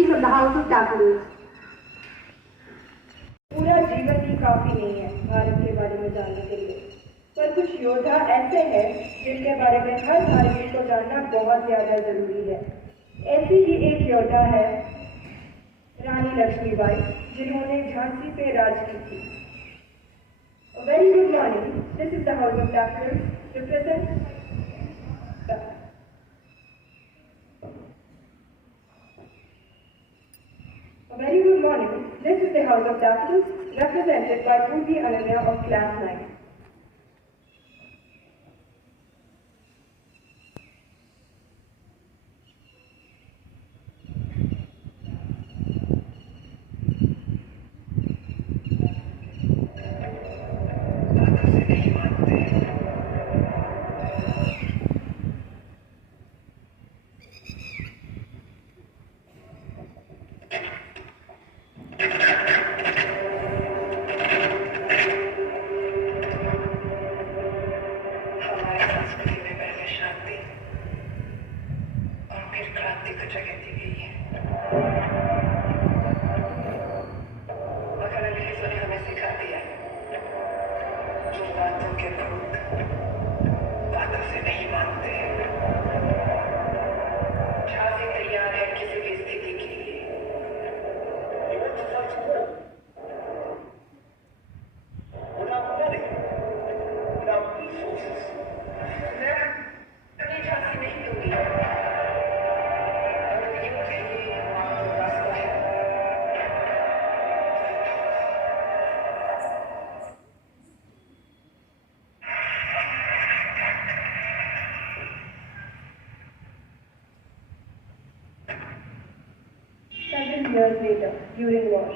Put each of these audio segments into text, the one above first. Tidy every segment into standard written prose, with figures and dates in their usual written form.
Lakshmi from the House of Daffodils. पूरा जीवन ही काफी नहीं है भारत के बारे में जानने के लिए, पर कुछ योद्धा ऐसे हैं जिनके बारे में हर भारतीय को जानना बहुत ज्यादा जरूरी है। ऐसी ही एक योद्धा है रानी लक्ष्मीबाई, जिन्होंने झांसी पे राज की थी। Very good morning, this is the house of daffodils represent. A very good morning. This is the House of Daffodils, represented by Purvi Ananya of Class 9. Several years later, during war.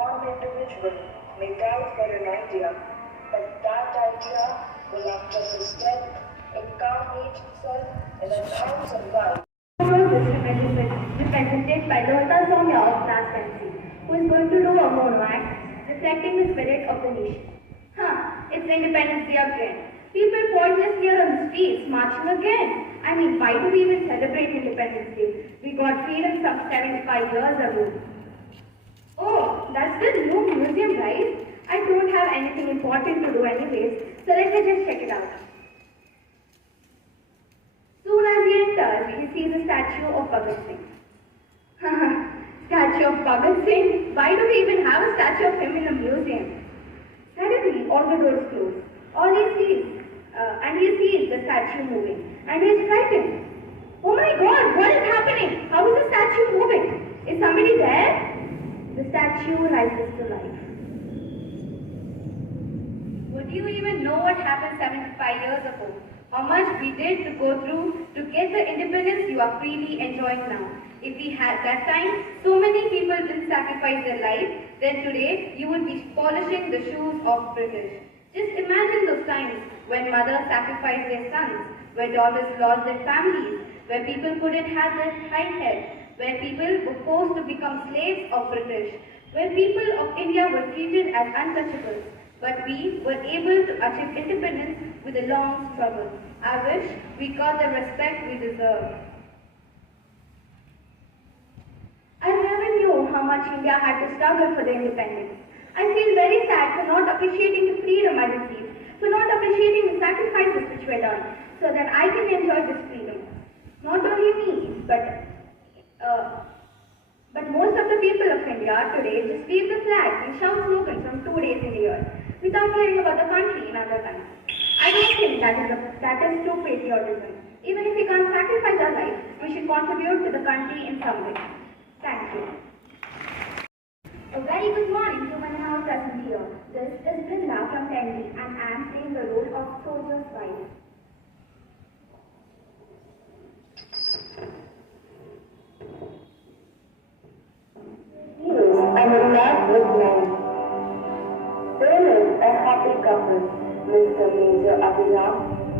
One individual may die for an idea, but that idea will act as a strength, incarnate itself in a thousand lives. Represented by Lota Soumya of Class 10C, who is going to do a mono act reflecting the spirit of the nation. It's Independence Day again. People pointlessly are on the streets marching again. I mean, why do we even celebrate Independence Day? We got freedom some 75 years ago. Oh, that's the new museum, right? I don't have anything important to do anyways, so let me just check it out. Soon as he enters, he sees a statue of Bhagat Singh. Statue of Bhagat Singh? Why do we even have a statue of him in a museum? Suddenly, all the doors close. He sees the statue moving, and he is frightened. Oh my God, what is happening? How is the statue moving? Is somebody there? The statue rises to life. Would you even know what happened 75 years ago? How much we did to go through to get the independence you are freely enjoying now? If we had that time, so many people didn't sacrifice their life, then today you would be polishing the shoes of British. Just imagine those times when mothers sacrificed their sons, where daughters lost their families, where people couldn't have their high head, where people were forced to become slaves of British, where people of India were treated as untouchables. But we were able to achieve independence with a long struggle. I wish we got the respect we deserve. I never knew how much India had to struggle for the independence. I feel very sad for not appreciating the freedom I received, for not appreciating the sacrifices which were done, so that I can enjoy this freedom. Not only me, but most of the people of India today just wave the flag and shout slogans from 2 days in a year. without caring about the country in other times. I don't think that is true patriotism. Even if we can't sacrifice our life, we should contribute to the country in some way. Thank you. A very good morning to my now present here. This is Brinda from Tendy and I am playing the role of soldier's wife. Heroes and a lad with men. There is a happy couple, Mr. Major Abhiram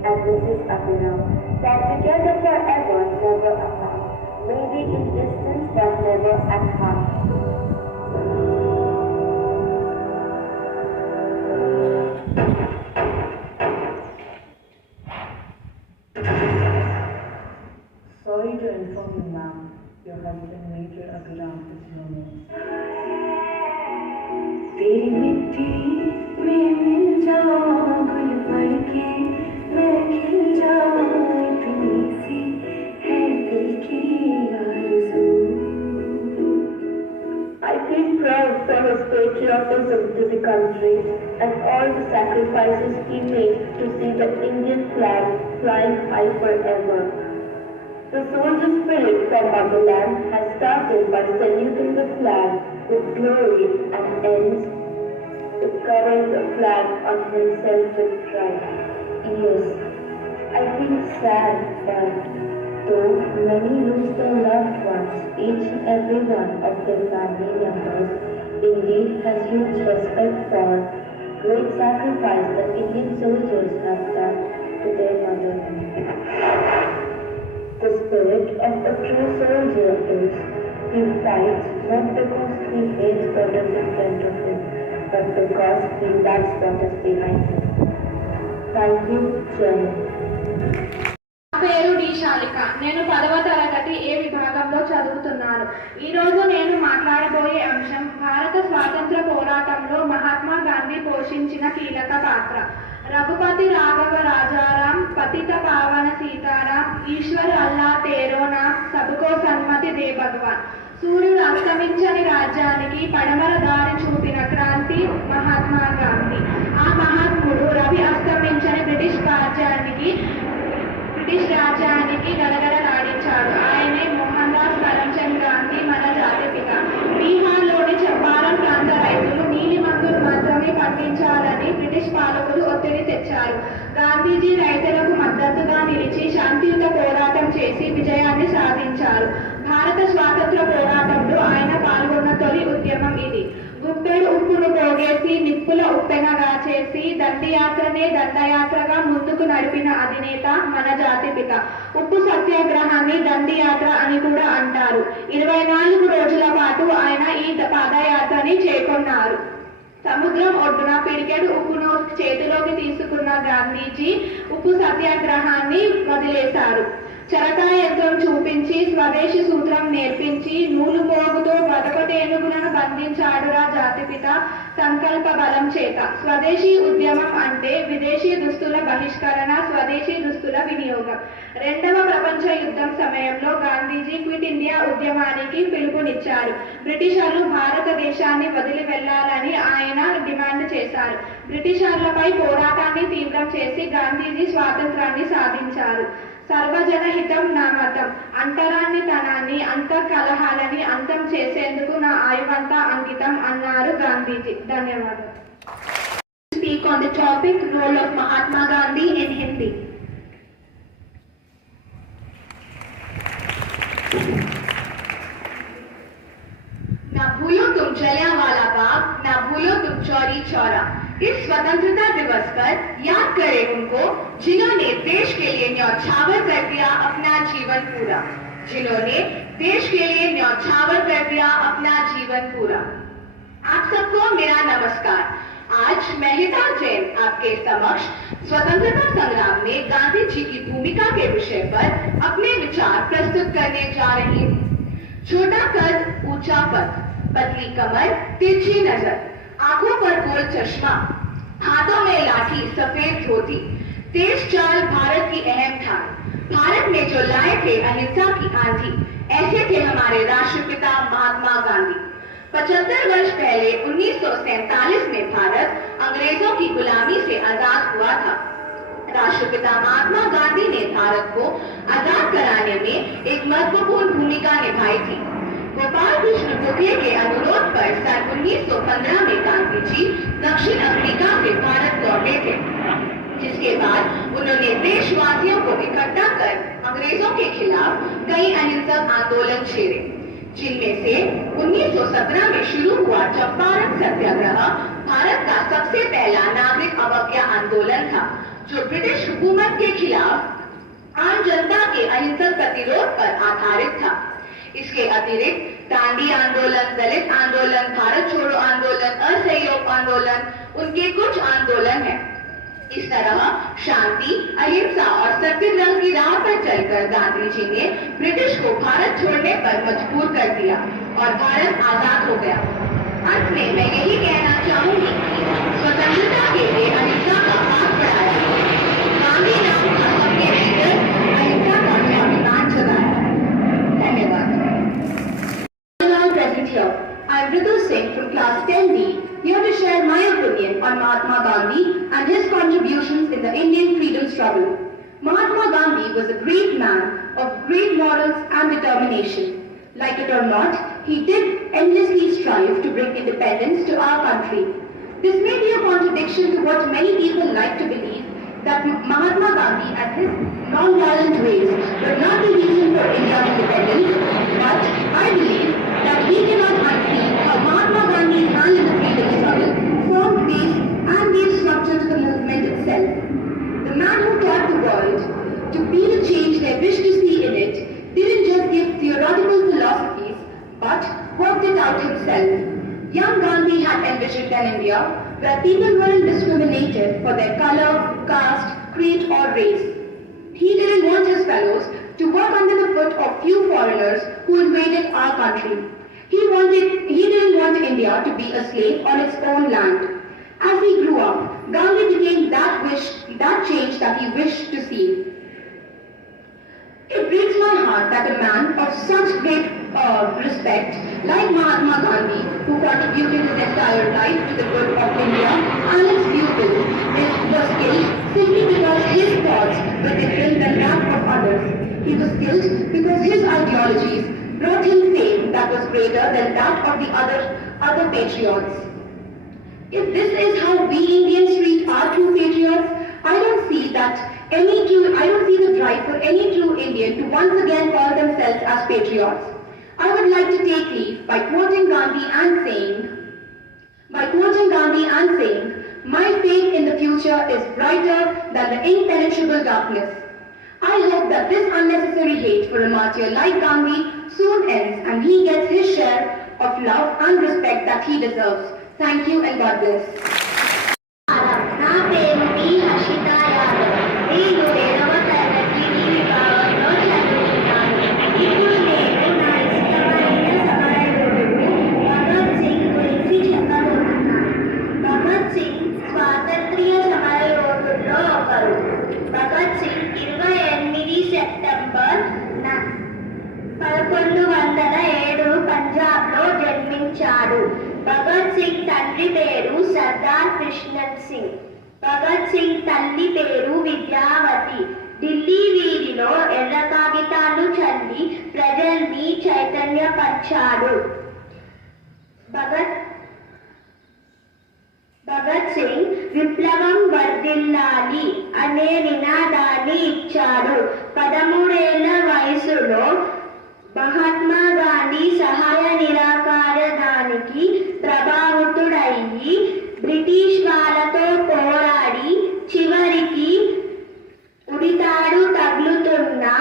and Mrs. Abhiram, that together forever, never apart, maybe in distance but never at heart. Sorry to inform you, ma'am, your husband Major Abhiram is no more. तेरी मिट्टी में मिल जाऊं गुल पड़ के मैं खिल जाऊं इतनी सी है दिल की आरज़ू. I feel proud for his patriotism to the country and all the sacrifices he made to see the Indian flag flying high forever. The soldier spirit from motherland has started by saluting the flag with glory and ends with covering the flag on himself with pride. Yes, I feel sad that though many lose their loved ones, each and every one of their family members indeed has huge respect for great sacrifice that Indian soldiers have done to their motherland. The spirit of a true soldier is he fights not because he hates what is in front of him, but because he loves what is behind him. Thank you, Chairman. పేరు D శాలిక. నేను 10వ తరగతి ఏ విభాగంలో చదువుతున్నాను. ఈ రోజు నేను మాట్లాడబోయే అంశం భారత స్వాతంత్ర పోరాటంలో మహాత్మా గాంధీ పోషించిన కీలక పాత్ర. రఘుపతి రాఘవ రాజారాం, పతిత పావన సీతారాం, ఈశ్వర్ అల్లా తేరో నామ్, సబ్కో సన్మతి దే భగవాన్. సూర్యుడు అస్తమించని రాజ్యానికి పడమర దారి చూపిన క్రాంతి మహాత్మా గాంధీ. ఆ మహాత్ముడు రవి అస్తమించని బ్రిటిష్ రాజ్యానికి గడగడలాడించాడు. ఆయనే మోహన్ దాస్ కరమ్చంద్ గాంధీ, మన జాతిపిత. బీహార్లోని చంపారణ్ ప్రాంత రైతులు నీలి మందులు మాత్రమే పండించాలని బ్రిటిష్ పాలకులు ఒత్తిడి తెచ్చారు. గాంధీజీ రైతులకు మద్దతుగా నిలిచి శాంతియుత పోరాటం చేసి విజయాన్ని సాధించారు. భారత స్వాతంత్ర పోరాటంలో ఆయన పాల్గొన్న తొలి ఉద్యమం ఇది. గుప్పెడు ఉప్పును పోగేసి నిప్పుల ఉప్పెనగా చేసి దండియాత్రనే దండయాత్రగా ముందుకు నడిపిన అధినేత మన జాతిపిత. ఉప్పు సత్యాగ్రహాన్ని దండియాత్ర అని కూడా అంటారు. 24 రోజుల పాటు ఆయన ఈ పాదయాత్రని చేకొన్నారు. సముద్రం ఒడ్డున పిడికెడు ఉప్పును చేతిలోకి తీసుకున్న గాంధీజీ ఉప్పు సత్యాగ్రహాన్ని వదిలేశారు. చరకా యంత్రం చూపించి స్వదేశీ సూత్రం నేర్పించి నూలు పోగుతో బతకటేనుగులను బంధించాడురా జాతిపిత సంకల్ప బలం చేత. స్వదేశీ ఉద్యమం అంటే విదేశీ దుస్తుల బహిష్కరణ, స్వదేశీ దుస్తుల వినియోగం. 2వ ప్రపంచ యుద్ధం సమయంలో గాంధీజీ క్విట్ ఇండియా ఉద్యమానికి పిలుపునిచ్చారు. బ్రిటిషర్లు భారతదేశాన్ని వదిలి వెళ్లాలని ఆయన డిమాండ్ చేశారు. బ్రిటిషర్లపై పోరాటాన్ని తీవ్రం చేసి గాంధీజీ స్వాతంత్రాన్ని సాధించారు. సర్వజనహితం నా మతం, అంటరానితనాన్ని, అంతఃకలహాలని అంతం చేసేందుకు నా ఆయువంతా అంకితం అన్నారు గాంధీజీ. ధన్యవాదాలు. Speak on the topic role of Mahatma Gandhi in Hindi. ना भूलो तुम जलियांवाला बाग, ना भूलो तुम चौरी चौरा. इस स्वतंत्रता दिवस पर याद करें उनको जिन्होंने देश के लिए न्यौछावर कर दिया अपना जीवन पूरा. जिन्होंने देश के लिए न्यौछावर कर दिया अपना जीवन पूरा. आप सबको मेरा नमस्कार. आज मैं हिता जैन आपके समक्ष स्वतंत्रता संग्राम में गांधी जी की भूमिका के विषय पर अपने विचार प्रस्तुत करने जा रही हूँ. छोटा कद, ऊंचा पद, पतली कमर, तिरछी नजर, आंखों पर गोल चश्मा, हाथों में लाठी, सफेद धोती, तेज चाल भारत की अहम ठान. भारत में जो लाए थे अहिंसा की आंधी, ऐसे थे हमारे राष्ट्रपिता महात्मा गांधी. 75 वर्ष पहले 1947 में भारत अंग्रेजों की गुलामी से आजाद हुआ था। राष्ट्रपिता महात्मा गांधी ने भारत को आजाद कराने में एक महत्वपूर्ण भूमिका निभाई थी। गोपाल कृष्ण गोखले के अनुरोध पर सन 1915 में गांधी जी दक्षिण अफ्रीका से भारत लौटे थे, जिसके बाद उन्होंने देशवासियों को इकट्ठा कर अंग्रेजों के खिलाफ कई अहिंसक आंदोलन छेड़े, जिनमें से 1917 में शुरू हुआ चंपारण सत्याग्रह भारत का सबसे पहला नागरिक अवज्ञा आंदोलन था, जो ब्रिटिश हुकूमत के खिलाफ आम जनता के अहिंसक प्रतिरोध पर आधारित था। इसके अतिरिक्त दांडी आंदोलन, दलित आंदोलन, भारत छोड़ो आंदोलन, असहयोग आंदोलन उनके कुछ आंदोलन हैं। इस तरह शांति, अहिंसा और सत्याग्रह की राह पर चलकर गांधी जी ने ब्रिटिश को भारत छोड़ने पर मजबूर कर दिया और भारत आजाद हो गया। अंत में मैं यही कहना चाहूंगी कि स्वतंत्रता के लिए अहिंसा का हाथ बढ़ाया, गांधी नाम का सबके भीतर अहिंसा का स्वाभिमान जगाया। धन्यवाद। Present here. I am Ritu Singh from class 10D, here to share my opinion on Mahatma Gandhi and his contributions in the Indian freedom struggle. Mahatma Gandhi was a great man of great morals and determination. Like it or not, he did endlessly strive to bring independence to our country. This may be a contradiction to what many people like to believe, that Mahatma Gandhi and his non-violent ways were not the reason for India's independence, but I believe that we cannot unsee how Mahatma Gandhi's hand in the freedom struggle formed base and gave structure to the movement itself. The man who taught the world to be the change they wished to see in it didn't just give theoretical philosophies, but worked it out himself. Young Gandhi had envisioned an India where people weren't discriminated for their color, caste, creed or race. He didn't want his fellows to work under the foot of few foreigners who invaded our country. He didn't want India to be a slave on its own land. As he grew up, Gandhi became that change that he wished to see. It breaks my heart that a man of such great respect, like Mahatma Gandhi, who contributed his entire life to the good of India and its people, was killed simply because his thoughts were different than that of others. He was killed because his ideologies brought him fame that was greater than that of the other patriots. If this is how we Indians treat our true patriots, I don't see the drive for any true Indian to once again call themselves as patriots. I would like to take leave by quoting Gandhi and saying, my faith in the future is brighter than the impenetrable darkness. I hope that this unnecessary hate for a martyr like Gandhi soon ends and he gets his share of love and respect that he deserves. Thank you and God bless. Bhagat Singh 28 September 1107 Punjab లో జన్మించాడు. భగత్ సింగ్ తండ్రి పేరు సర్దార్ కృష్ణన్ సింగ్. భగత్ సింగ్ తల్లి పేరు విద్యావతి. ఢిల్లీ వీధిలో ఎర్ర కాగితాలు చల్లి ప్రజల్ని చైతన్యపరిచాడు. భగత్ సింగ్ విప్లవం వర్ధిల్లాలి అనే నినాదాన్ని ఇచ్చాడు. 13 ఏళ్ల వయసులో మహాత్మా గాంధీ సహాయ నిరాకరణకి ప్రభావితుడయ్యి బ్రిటిష్ వాళ్ళతో పోరాడి చివరికి ఉరితాడు తగులుతున్నా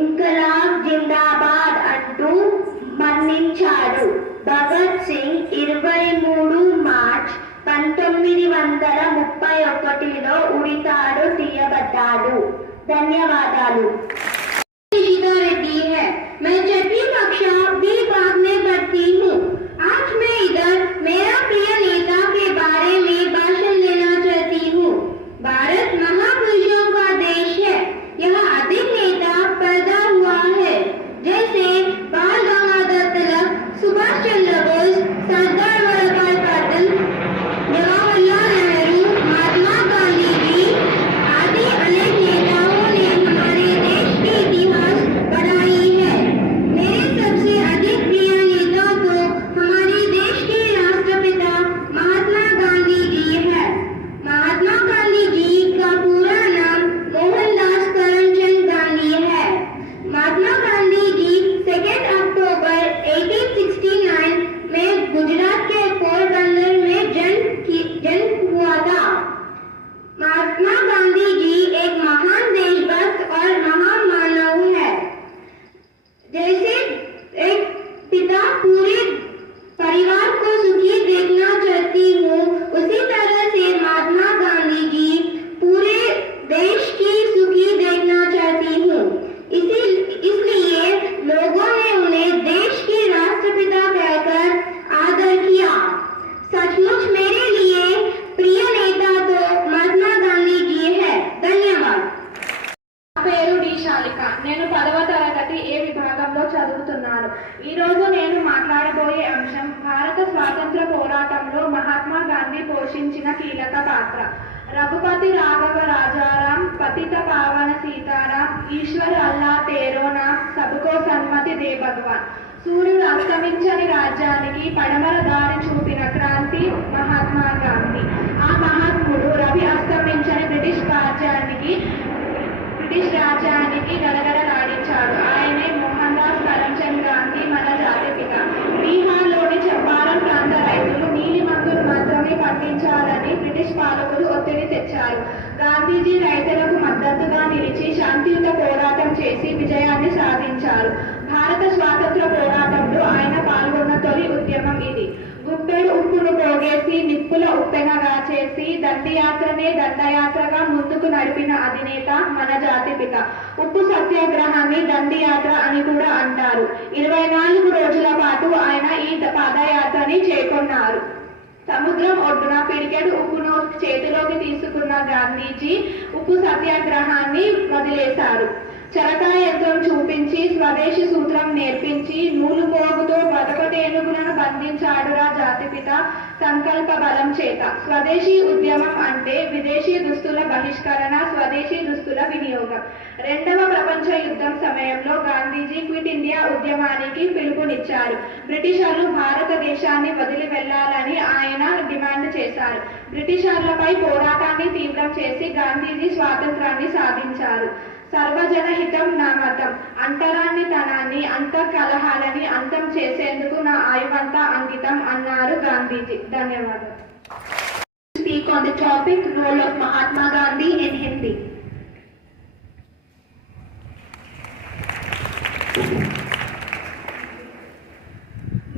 ఇంకలాబ్ జిందాబాద్ అంటూ మరణించాడు. భగత్ సింగ్ 23 మార్చ్ 1931లో ఉరితాడు తీయబడ్డాడు. ధన్యవాదాలు. रेड्डी है। मैं 6वीं कक्षा बी भाग में पढ़ती हूँ। आज मैं इधर मेरा प्रिय नेता के बारे में भाषण देना चाहती हूँ। भारत महापुरुषों का देश है। यहाँ अधिक नेता पैदा हुआ है, जैसे बाल गंगाधर तिलक, सुभाष चंद्र बोस, పోషించిన కీలక పాత్ర. రఘుపతి రాఘవ రాజారాం, పతిత పావన సీతారాం, ఈశ్వర్ అల్లా తేరో నామ్, సబుకో సన్మతి దే భగవాన్. సూర్యుడు అస్తమించని రాజ్యానికి పడమర దారి చూపిన క్రాంతి మహాత్మా గాంధీ. ఆ మహాత్ముడు రవి అస్తమించని బ్రిటిష్ రాజ్యానికి గడగడలాడించాడు. ఆయనే మోహన్ దాస్ కరమ్చంద్ గాంధీ, మన జాతి పిత. బీహార్లోని చంపారణ్ ప్రాంత రైతులు నీలి మందులు మాత్రమే పండించాలని బ్రిటిష్ పాలకులు ఒత్తిడి తెచ్చారు. గాంధీజీ రైతులకు మద్దతుగా నిలిచి శాంతియుత పోరాటం చేసి విజయాన్ని సాధించారు. భారత స్వాతంత్ర పోరాటంలో ఆయన పాల్గొన్న తొలి ఉద్యమం ఇది. గుప్పెడు ఉప్పును పోగేసి నిప్పుల ఉప్పెనగా చేసి దండియాత్రనే దండయాత్రగా ముందుకు నడిపిన అధినేత మన జాతి పిత. ఉప్పు సత్యాగ్రహాన్ని దండియాత్ర అని కూడా అంటారు. 24 రోజుల పాటు ఆయన ఈ పాదయాత్రని చేకొన్నారు. సముద్రం ఒడ్డున పిడికెడు ఉప్పును చేతిలోకి తీసుకున్న గాంధీజీ ఉప్పు సత్యాగ్రహాన్ని వదిలేశారు. చరకా యంత్రం చూపించి స్వదేశీ సూత్రం నేర్పించి నూలు పోగుతో బతకటేనుగులను బంధించాడురా జాతిపిత సంకల్ప బలం చేత. స్వదేశీ ఉద్యమం అంటే విదేశీ దుస్తుల బహిష్కరణ, స్వదేశీ దుస్తుల వినియోగం. రెండవ ప్రపంచ యుద్ధం సమయంలో గాంధీజీ క్విట్ ఇండియా ఉద్యమానికి పిలుపునిచ్చారు. బ్రిటిషర్లు భారతదేశాన్ని వదిలి వెళ్లాలని ఆయన డిమాండ్ చేశారు. బ్రిటిషర్లపై పోరాటాన్ని తీవ్రం చేసి గాంధీజీ స్వాతంత్రాన్ని సాధించారు. సర్వజన హితం నా మతం, అంటరాన్ని తనాన్ని అంతఃకలహాలని అంతం చేసేందుకు నా ఆయువంతా అంకితం అన్నారు గాంధీజీ. ధన్యవాదాలు. Speak on the topic role of Mahatma Gandhi in Hindi.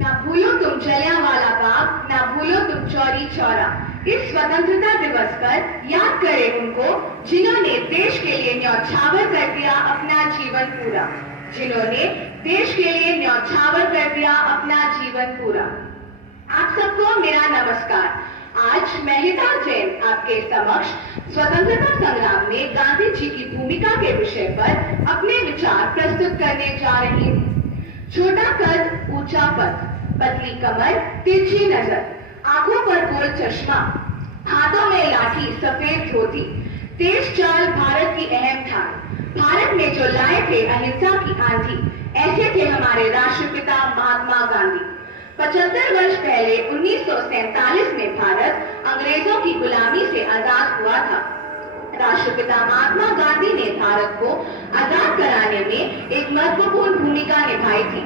ना भूलो तुम जलियांवाला बाग, ना भूलो तुम चौरी चौरा. इस स्वतंत्रता दिवस पर याद करें उनको जिन्होंने देश के लिए न्यौछावर कर दिया अपना जीवन पूरा. जिन्होंने देश के लिए न्यौछावर कर दिया अपना जीवन पूरा. आप सबको मेरा नमस्कार. आज मैं हिता जैन आपके समक्ष स्वतंत्रता संग्राम में गांधी जी की भूमिका के विषय पर अपने विचार प्रस्तुत करने जा रही हूँ. छोटा कद, ऊंचा पद, पतली कमर, तिरछी नजर, आंखों पर गोल चश्मा, हाथों में लाठी, सफेद धोती, तेज चाल भारत की अहम ठान. भारत में जो लाए थे अहिंसा की आंधी, ऐसे थे हमारे राष्ट्रपिता महात्मा गांधी. 75 वर्ष पहले 1947 में भारत अंग्रेजों की गुलामी से आजाद हुआ था. राष्ट्रपिता महात्मा गांधी ने भारत को आजाद कराने में एक महत्वपूर्ण भूमिका निभाई थी.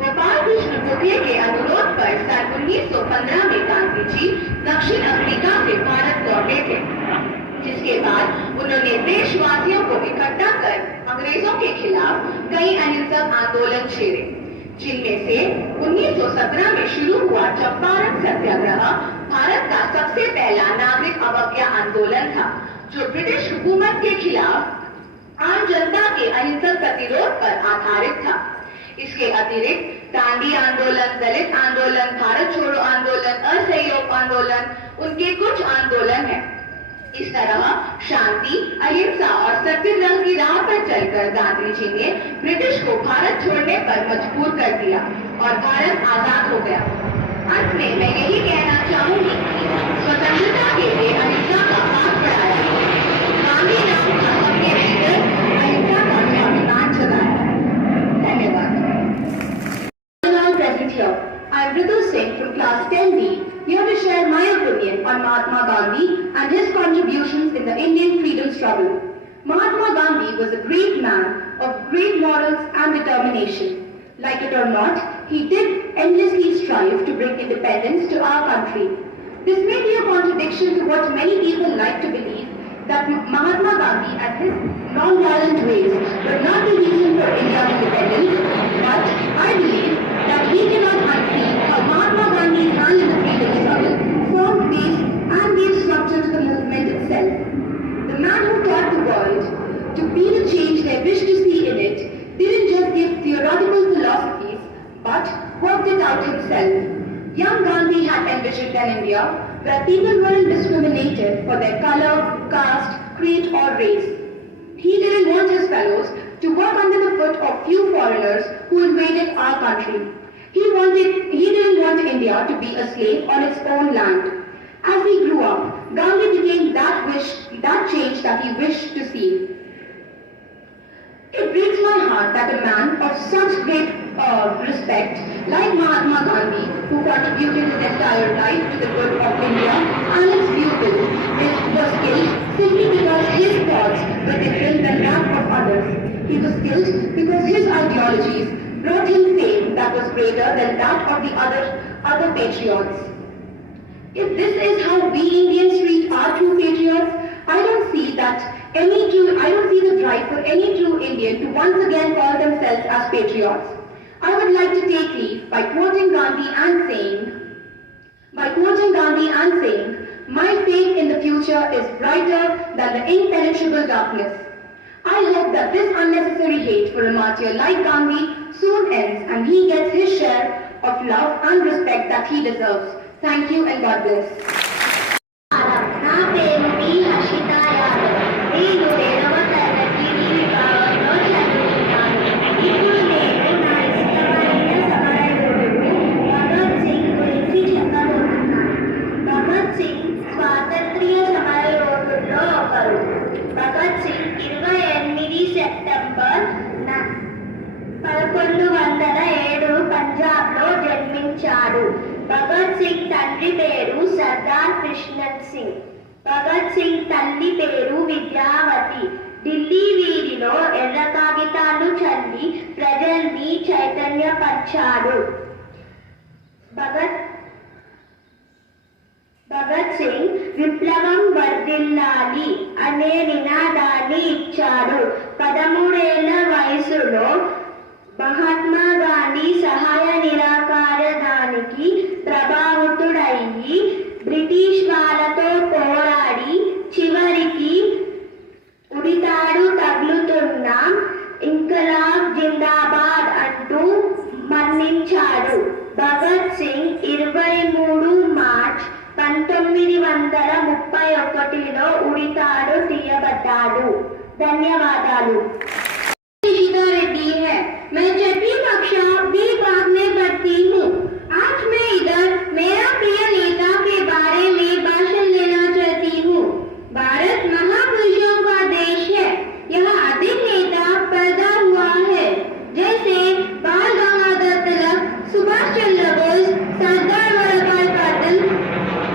गोपाल कृष्ण गोखले के अनुरोध पर सन 1915 में गांधी जी दक्षिण अफ्रीका से भारत लौटे थे, जिसके बाद उन्होंने देशवासियों को इकट्ठा कर अंग्रेजों के खिलाफ कई अहिंसक आंदोलन छेड़े, जिनमें से 1917 में शुरू हुआ चंपारण सत्याग्रह भारत का सबसे पहला नागरिक अवज्ञा आंदोलन था, जो ब्रिटिश हुकूमत के खिलाफ आम जनता के अहिंसक प्रतिरोध पर आधारित था. इसके अतिरिक्त दांडी आंदोलन, दलित आंदोलन, भारत छोड़ो आंदोलन, असहयोग आंदोलन उनके कुछ आंदोलन हैं. इस तरह शांति, अहिंसा और सत्याग्रह की राह पर चलकर गांधी जी ने ब्रिटिश को भारत छोड़ने पर मजबूर कर दिया और भारत आजाद हो गया. अंत में मैं यही कहना चाहूंगी कि स्वतंत्रता के लिए अहिंसा का हाथ बढ़ाया. गांधी नाम का सबके भीतर अहिंसा का स्वाभिमान जगाया. धन्यवाद. Present here. I am Ritu Singh from class 10B, here to share my opinion on Mahatma Gandhi and his contributions in the Indian freedom struggle. Mahatma Gandhi was a great man of great morals and determination. Like it or not, he did endlessly strive to bring independence to our country. This may be a contradiction to what many people like to believe, that Mahatma Gandhi and his non-violent ways were not the reason for India's independence, but I believe that we cannot unsee how Mahatma Gandhi's hand in the freedom struggle formed base and gave structure to the movement itself. The man who taught the world to be the change they wished to see in it didn't just give theoretical philosophies, but worked it out himself. Young Gandhi had envisioned an India where people weren't discriminated for their color, caste, creed or race. He didn't want his fellows to work under the foot of few foreigners who invaded our country. He didn't want India to be a slave on its own land. As he grew up, Gandhi became that change that he wished to see. It breaks my heart that a man of such great respect, like Mahatma Gandhi, who contributed his entire life to the good of India and its people, was killed simply because his thoughts were different than that of others. He was killed because his ideologies brought him fame that was greater than that of the other patriots. If this is how we Indians treat our true patriots, I don't see the drive for any true Indian to once again call themselves as patriots. I would like to take leave by quoting Gandhi and saying, my faith in the future is brighter than the impenetrable darkness. I hope that this unnecessary hate for a martyr like Gandhi soon ends and he gets his share of love and respect that he deserves. Thank you and God bless. నా పేరు D Harshita Yadav. నేను 7వ తరగతి D విభాగంలో చదువుతున్నాను. ఇప్పుడు నేను నా ఇష్టమైన సమరయోధుడు భగత్ సింగ్ గురించి చెప్పబోతున్నాను. భగత్ సింగ్ స్వాతంత్ర్య సమరయోధుల్లో ఒకరు. భగత్ సింగ్ 28 సెప్టెంబర్ 1107 పంజాబ్లో జన్మించాడు. భగత్ సింగ్ తండ్రి పేరు సర్దార్ కృష్ణన్ సింగ్. భగత్ సింగ్ తల్లి పేరు విద్యావతి. ఢిల్లీ వీధిలో ఎర్ర కాగితాలు చల్లి ప్రజల్ని చైతన్యపరిచాడు. భగత్ సింగ్ విప్లవం వర్ధిల్లాలి అనే నినాదాన్ని ఇచ్చాడు. 13 ఏళ్ల వయసులో మహాత్మా గాంధీ సహాయ నిరాకరణకి ప్రభావితుడయ్యి బ్రిటిష్ వాళ్ళతో పోరాడి చివరికి ఉడితాడు తగులుతున్నా ఇంకలాబ్ జిందాబాద్ అంటూ మరణించాడు. భగత్ సింగ్ 23 మార్చ్ 1931లో ఉడితాడు తీయబడ్డాడు. ధన్యవాదాలు. रेड्डी है। मैं 6वीं कक्षा बी भाग में पढ़ती हूँ। आज मैं इधर मेरा प्रिय नेता के बारे में भाषण देना चाहती हूँ। भारत महापुरुषों का देश है। यहाँ अधिक नेता पैदा हुआ है, जैसे बाल गंगाधर तिलक, सुभाष चंद्र बोस, सरदार वल्लभभाई पटेल,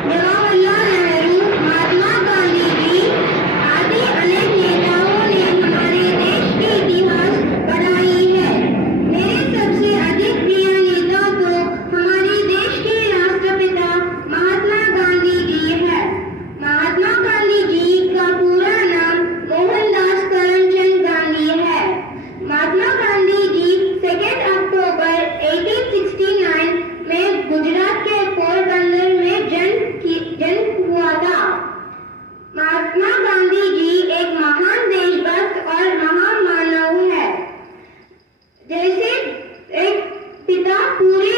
जवाहरलाल नेहरू, महात्मा गांधी जी आदि अनेक नेताओं ने हमारे देश के इतिहास बढ़ाई है। मेरे सबसे अधिक प्रिय नेता तो हमारे देश के राष्ट्रपिता महात्मा गांधी जी है। महात्मा गांधी जी का पूरा नाम मोहनदास करमचंद गांधी है। महात्मा गांधी जी 2 अक्टूबर 1869 में गुजरात के पोरबंदर में जन्म हुआ था। महात्मा गांधी जी एक महान देशभक्त और महान मानव है। जैसे एक पिता पूरे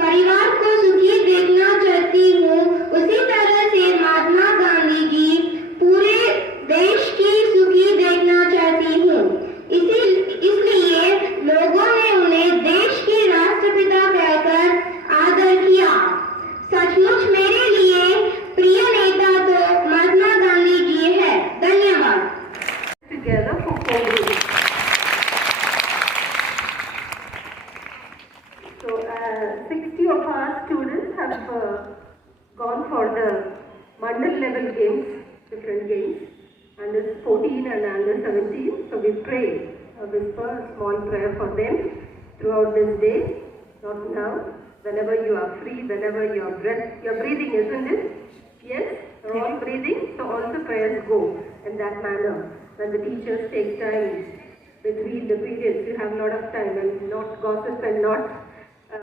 परिवार को सुखी देखना चाहती हूँ, उसी तरह से महात्मा गांधी जी पूरे देश की सुखी देखना चाहती हूँ। इसलिए लोगों ने उन्हें देश के राष्ट्रपिता कहकर आदर किया। सचमुच मेरे लिए प्रिय नेता तो महात्मा गांधी जी है। धन्यवाद। Together for 4 groups. So 60 of our students have gone for the mandal level games, different games, under 14 and under 17. So we pray, whisper a small prayer for them throughout this day, not now, whenever you are free, whenever your breathing, isn't it? Yes, you're all breathing, so all the prayers go in that manner. When the teachers take time between the periods, you have a lot of time and not gossip and not